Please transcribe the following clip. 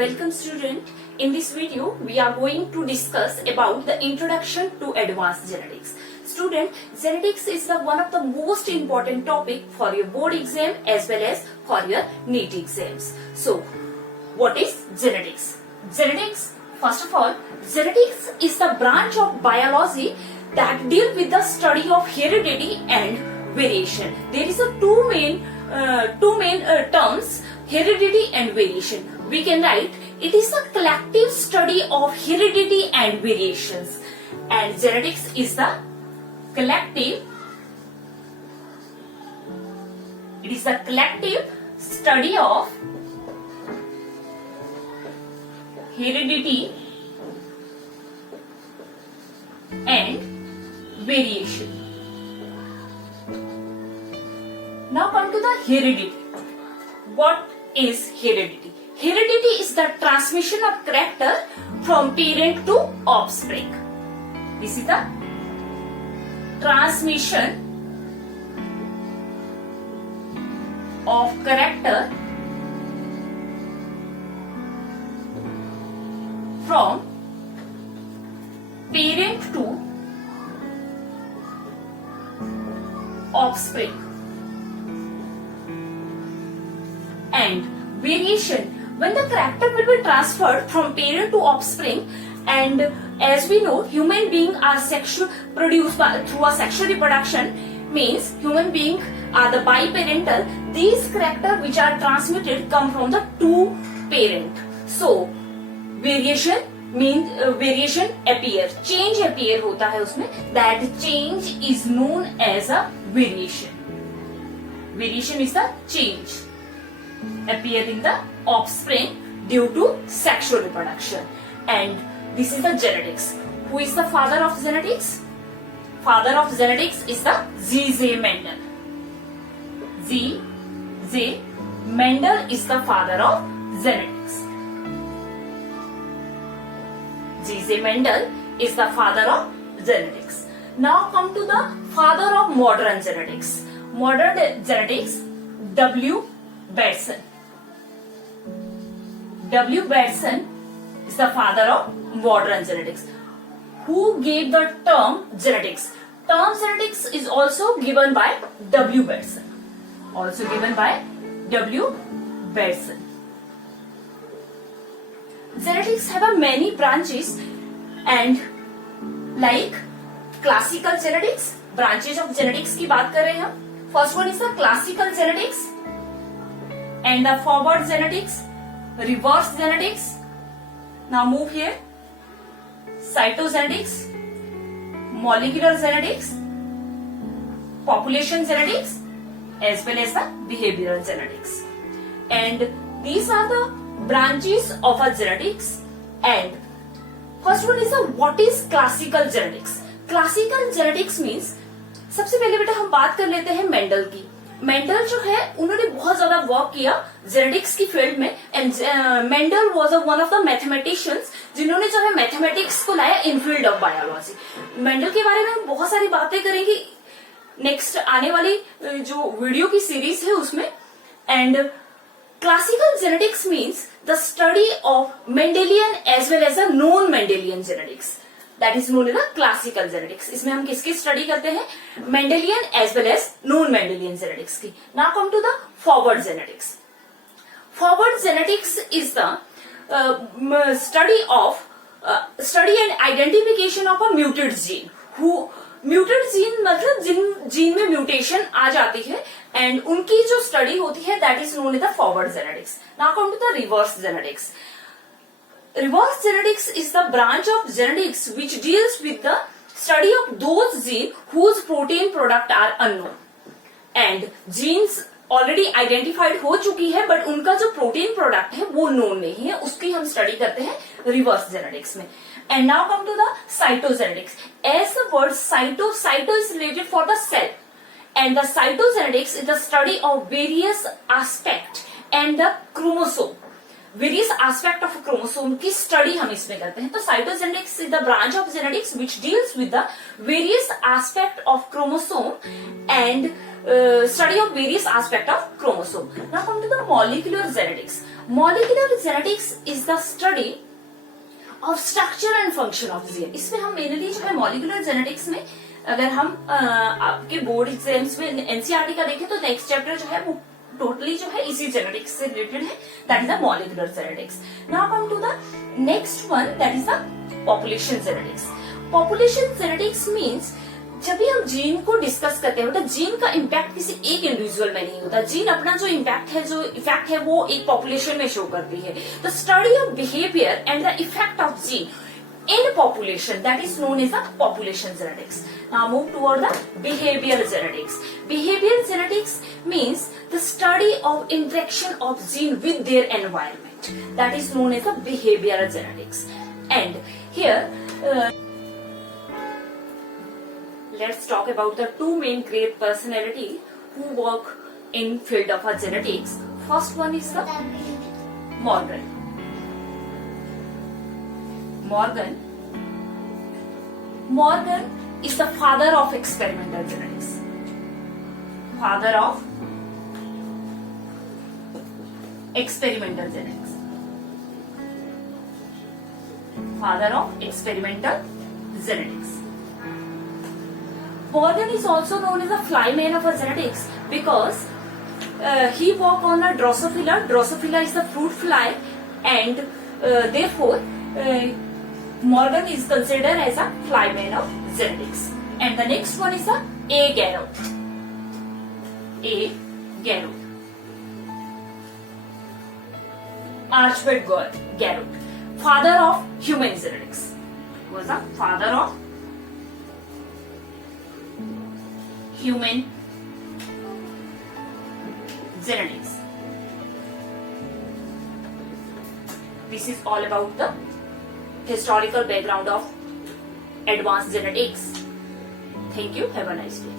Welcome student. In this video we are going to discuss about the introduction to advanced genetics. Student, genetics is one of the most important topic for your board exam as well as for your NEET exams. So, what is genetics? Genetics, first of all, genetics is the branch of biology that deal with the study of heredity and variation. There is a two main terms, heredity and variation. We can write it is a collective study of heredity and variations, and genetics is the collective. It is the collective study of heredity and variation. Now come to the heredity. What is heredity? Heredity is the transmission of character from parent to offspring. This is the transmission of character from parent to offspring. And variation, when the character will be transferred from parent to offspring, and as we know, human beings are produced through a sexual reproduction, means human beings are the biparental. These characters which are transmitted come from the two parent. So variation means variation appear, change appear होता है उसमें. That change is known as a variation. Variation is the change appear in the offspring due to sexual reproduction. And this is the genetics. Who is the father of genetics? Father of genetics is the G.J. Mendel. G.J. Mendel is the father of genetics. G.J. Mendel is the father of genetics. Now come to the father of modern genetics. Modern genetics, W. Bateson. W. Bateson is the father of modern genetics. Who gave the term genetics? Term genetics is also given by W. Bateson. Also given by W. Bateson. Genetics have a many branches, and like classical genetics, branches of genetics की बात कर रहे हैं हम. First one is the classical genetics, and the forward genetics, reverse genetics. Now move here. Cytogenetics, molecular genetics, population genetics, as well as the behavioral genetics. And these are the branches of a genetics. And first one is the what is classical genetics. Classical genetics means, सबसे पहले बेटा हम बात कर लेते हैं Mendel की. Mendel जो है उन्होंने बहुत ज्यादा वर्क किया जेनेटिक्स की फील्ड में. And Mendel was one of the mathematicians जिन्होंने जो है मैथमेटिक्स को लाया इन फील्ड ऑफ बायोलॉजी. मेंडल के बारे में हम बहुत सारी बातें करेंगे नेक्स्ट आने वाली जो वीडियो की सीरीज है उसमें. And classical genetics means the study of Mendelian as well as a non Mendelian genetics. That is known as the classical genetics. इसमें हम किसकी स्टडी करते हैं? Mendelian as well as non-Mendelian genetics की. Now come to the forward genetics. Forward genetics is the study and identification of a muted gene. Muted gene मतलब जिन gene में mutation आ जाती है and उनकी जो स्टडी होती है that is known as the forward genetics. Now come to the reverse genetics. Reverse genetics is the branch of genetics which deals with the study of those genes whose protein product are unknown. And genes already identified हो चुकी है but उनका जो protein product है वो known नहीं है, उसकी हम study करते हैं reverse genetics में. And now come to the cytogenetics. As the word cyto is related for the cell, and the cytogenetics is the study of various aspect and the chromosome. Various aspect of chromosome की study हम इसमें करते हैं. तो cytogenetics is the branch of genetics which deals with the various aspect of chromosome and study of various aspects of chromosome. Now come to the molecular genetics. Molecular genetics is the study of structure and function of gene. इसमें हम mainly जो है molecular genetics में, अगर हम आपके board exams में NCERT का देखें तो नेक्स्ट चैप्टर जो है वो टोटली जो है इसी जेनेटिक्स से रिलेटेड है, that is the molecular genetics. Now come to the next one, that is the population genetics. Population genetics means जब भी हम जीन को डिस्कस करते हैं, मतलब जीन का इम्पैक्ट किसी एक इंडिविजुअल में नहीं होता। जीन अपना जो इम्पैक्ट है, जो इफेक्ट है, वो एक पॉपुलेशन में शो करती है। The study of behaviour and the effect of gene in population, that is known as the population genetics. Now move toward the behavioral genetics. Behavioral genetics means the study of interaction of gene with their environment, that is known as the behavioral genetics. And here let's talk about the two main great personality who work in field of genetics. First one is the Morgan. Morgan is the father of experimental genetics. Father of experimental genetics. Father of experimental genetics. Morgan is also known as the flyman of genetics because he worked on a Drosophila. Drosophila is the fruit fly, and therefore Morgan is considered as a flyman of genetics. And the next one is A. Garrod. A. Garrod. Archibald Garrod, father of human genetics, was the father of human genetics. This is all about the historical background of advanced genetics. Thank you. Have a nice day.